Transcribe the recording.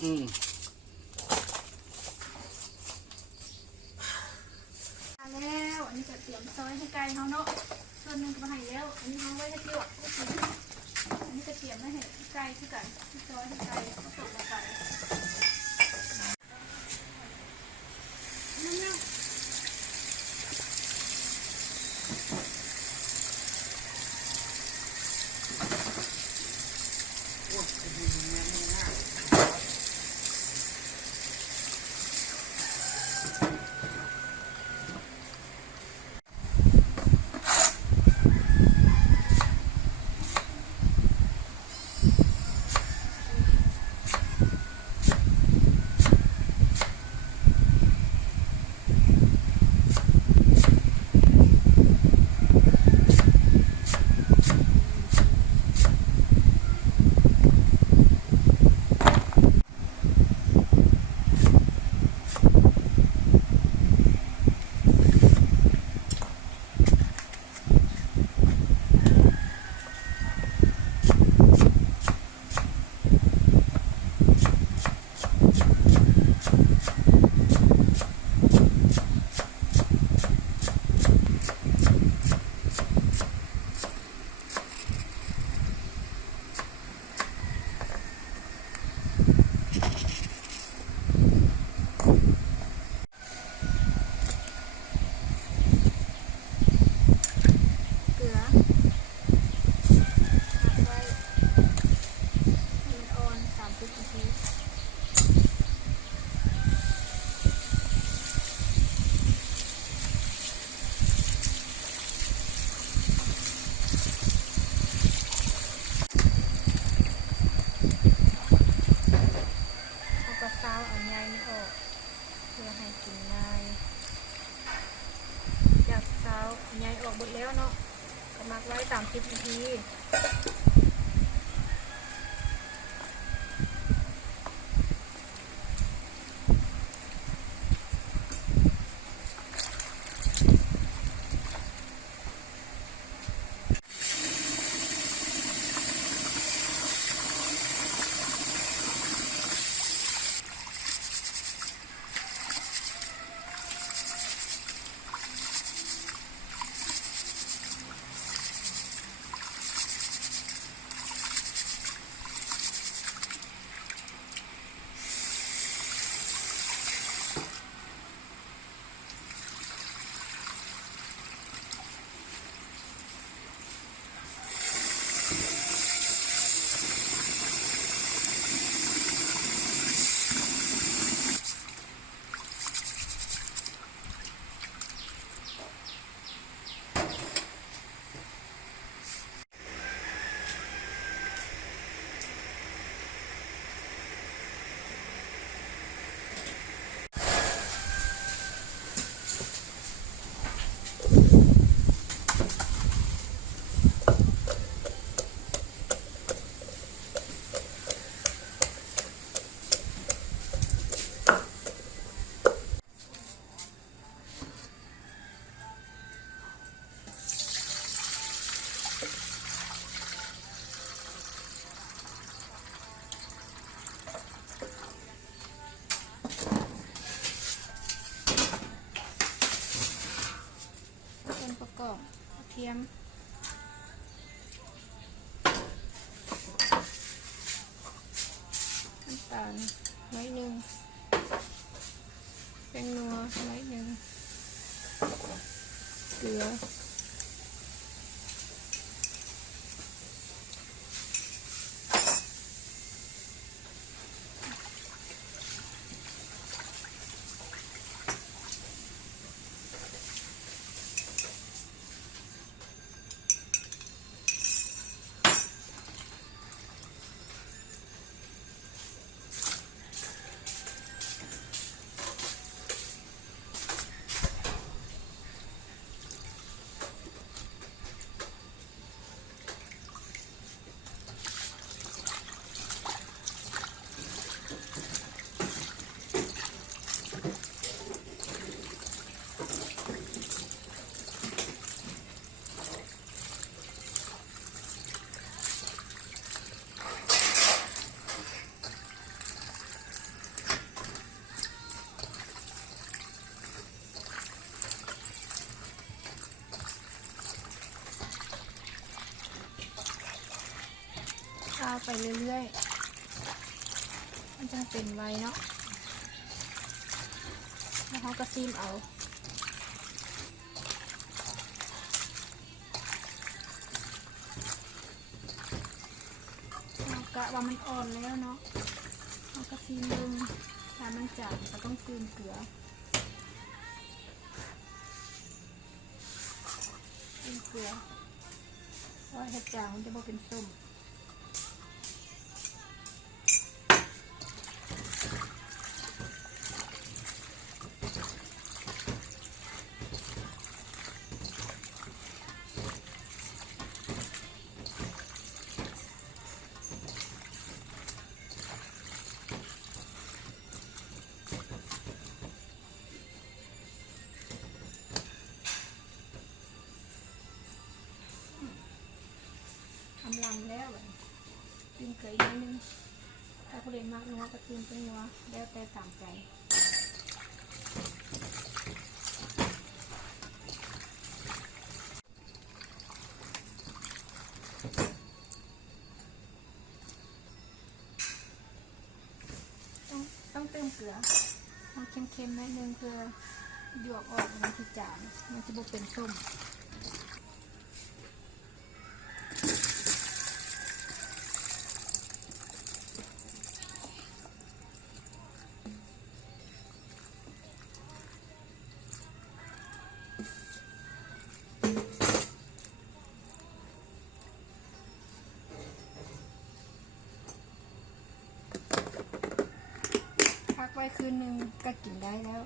แล้วอันนี้จะเตรียมซอยให้ไก่เขาเนาะส่วนหนึ่งก็มาให้แล้วอันนี้เขาไว้ให้ลวกอันนี้จะเตรียมไว้ให้ไก่ที่กันซอยให้ไก่ผสมลงไปใหญ่ออกหมดแล้วเนาะก็มักไว้30 นาทีกระเทียมน้ำตาลน้อยหนึ่งแป้งนัวน้อยหนึ่งเกลือ เรื่อยๆมันจะเป็นไวเนาะแล้วเขาก็ซีมเอากะว่ามันอ่อนแล้วเนาะเขาก็ซีมลงถ้ามันจัดก็ต้องคืนเกลือว่าเห็ดจางมันจะบ่เป็นส้มทำลำแล้วตีนเกลืออีกนิดนึงถ้าเขาเรียนมากนัวก็ตีนเป็นนัวแล้วแต่ตามใจต้องเติมเกลือเอาเค็มๆหน่อยนึงเพื่อหยวกออกมันจะจางมันจะบ่เป็นส้มพักไว้คืนนึงก็กินได้แล้ว